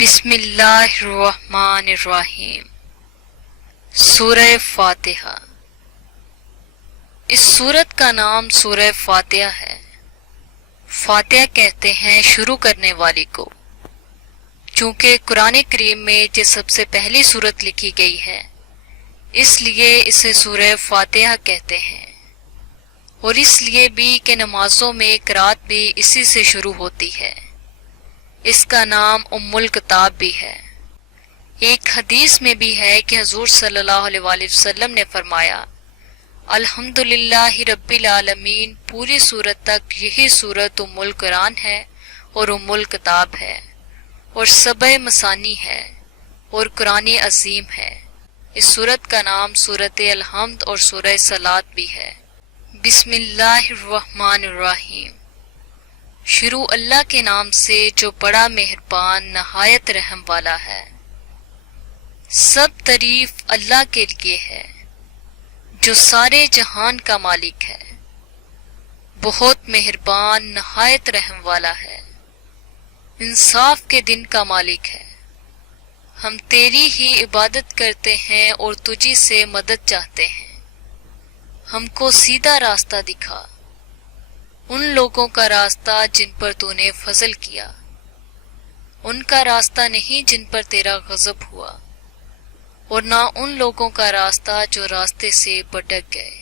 بسم اللہ الرحمن الرحیم۔ سورہ فاتحہ۔ اس سورت کا نام سورہ فاتحہ ہے۔ فاتحہ کہتے ہیں شروع کرنے والی کو، چونکہ قرآن کریم میں جو سب سے پہلی سورت لکھی گئی ہے اس لیے اسے سورہ فاتحہ کہتے ہیں، اور اس لیے بھی کہ نمازوں میں قرات بھی اسی سے شروع ہوتی ہے۔ اس کا نام ام الکتاب بھی ہے۔ ایک حدیث میں بھی ہے کہ حضور صلی اللہ علیہ وآلہ وسلم نے فرمایا، الحمدللہ رب العالمین، پوری سورت تک یہی سورت ام القرآن ہے اور ام الکتاب ہے، اور سبع مثانی ہے اور قرآن عظیم ہے۔ اس سورت کا نام سورت الحمد اور سورہ صلاۃ بھی ہے۔ بسم اللہ الرحمن الرحیم۔ شروع اللہ کے نام سے جو بڑا مہربان نہایت رحم والا ہے۔ سب تعریف اللہ کے لیے ہے جو سارے جہان کا مالک ہے، بہت مہربان نہایت رحم والا ہے، انصاف کے دن کا مالک ہے۔ ہم تیری ہی عبادت کرتے ہیں اور تجھی سے مدد چاہتے ہیں۔ ہم کو سیدھا راستہ دکھا، ان لوگوں کا راستہ جن پر تو نے فضل کیا، ان کا راستہ نہیں جن پر تیرا غضب ہوا، اور نہ ان لوگوں کا راستہ جو راستے سے بھٹک گئے۔